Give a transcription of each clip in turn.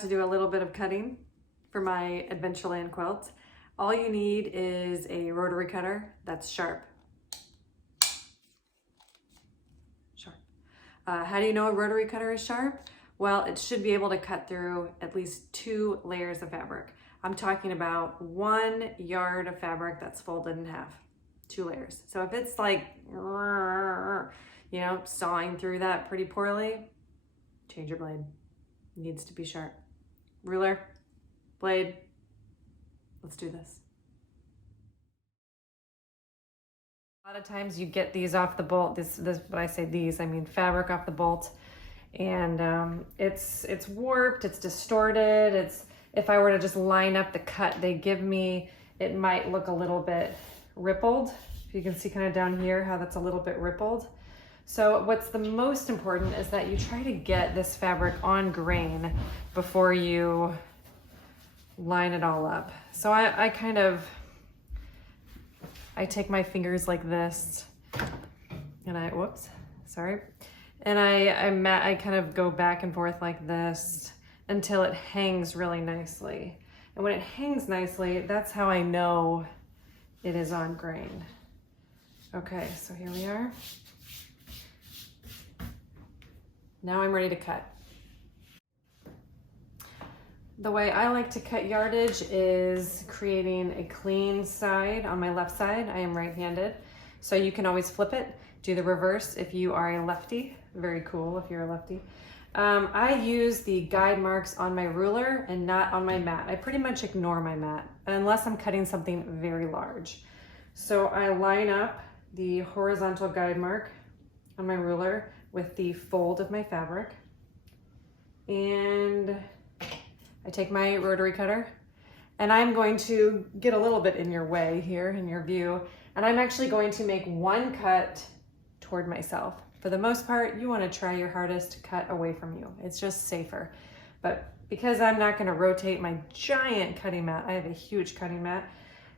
to do a little bit of cutting for my Adventureland quilt. All you need is a rotary cutter that's sharp. How do you know a rotary cutter is sharp? Well, it should be able to cut through at least 2 layers of fabric. I'm talking about 1 yard of fabric that's folded in half, 2 layers. So if it's like, you know, sawing through that pretty poorly, change your blade. It needs to be sharp. Ruler, blade, let's do this. A lot of times you get these off the bolt. When I say these, I mean fabric off the bolt, and it's warped, it's distorted. If I were to just line up the cut they give me, it might look a little bit rippled. If you can see kind of down here how that's a little bit rippled. So what's the most important is that you try to get this fabric on grain before you line it all up. So I take my fingers like this, and I kind of go back and forth like this until it hangs really nicely. And when it hangs nicely, that's how I know it is on grain. Okay, so here we are. Now I'm ready to cut. The way I like to cut yardage is creating a clean side on my left side. I am right-handed, so you can always flip it, do the reverse if you are a lefty. Very cool if you're a lefty. I use the guide marks on my ruler and not on my mat. I pretty much ignore my mat unless I'm cutting something very large. So I line up the horizontal guide mark on my ruler with the fold of my fabric, and I take my rotary cutter, and I'm going to get a little bit in your way here in your view, and I'm actually going to make 1 cut toward myself. For the most part, you want to try your hardest to cut away from you. It's just safer. But because I'm not going to rotate my giant cutting mat, I have a huge cutting mat,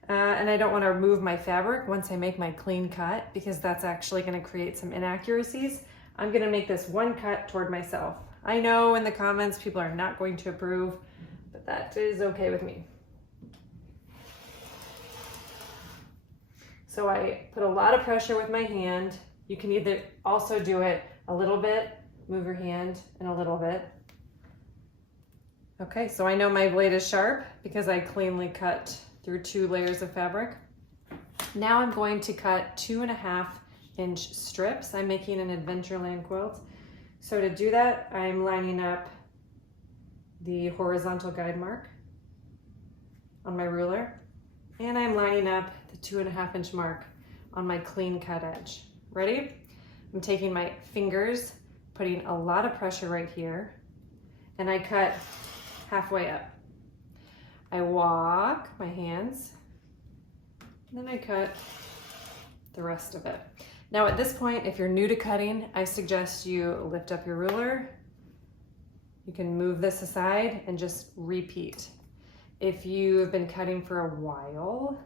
and I don't want to remove my fabric once I make my clean cut, because that's actually going to create some inaccuracies. I'm going to make this 1 cut toward myself. I know in the comments people are not going to approve, but that is okay with me. So I put a lot of pressure with my hand. You can either also do it a little bit, move your hand, and a little bit. Okay, so I know my blade is sharp because I cleanly cut through 2 layers of fabric. Now I'm going to cut 2.5-inch strips. I'm making an Adventureland quilt. So to do that, I'm lining up the horizontal guide mark on my ruler, and I'm lining up the 2.5-inch mark on my clean cut edge. Ready? I'm taking my fingers, putting a lot of pressure right here, and I cut halfway up. I walk my hands, and then I cut the rest of it. Now at this point, if you're new to cutting, I suggest you lift up your ruler. You can move this aside and just repeat. If you've been cutting for a while,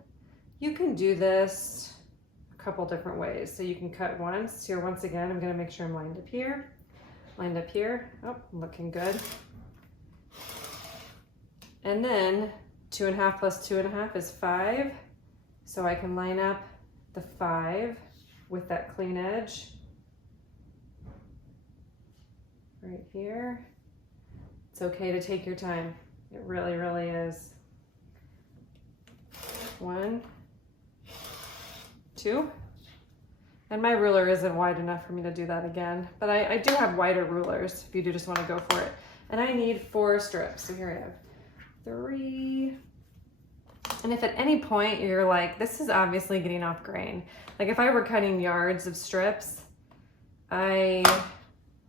you can do this a couple different ways. So you can cut once. Here, once again, I'm gonna make sure I'm lined up here. Lined up here. Oh, looking good. And then 2.5 plus 2.5 is 5. So I can line up the 5 with that clean edge right here. It's okay to take your time. It really, really is. 1, 2. And my ruler isn't wide enough for me to do that again, but I do have wider rulers if you do just want to go for it. And I need 4 strips. So here I have 3. And if at any point you're like, this is obviously getting off grain, like if I were cutting yards of strips, I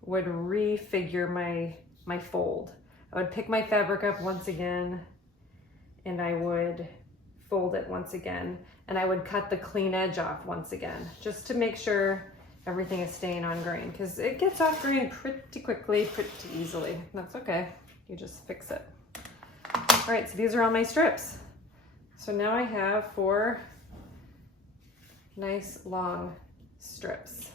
would refigure my fold. I would pick my fabric up once again, and I would fold it once again, and I would cut the clean edge off once again, just to make sure everything is staying on grain, because it gets off grain pretty quickly, pretty easily. That's okay, you just fix it. All right, so these are all my strips. So now I have 4 nice long strips.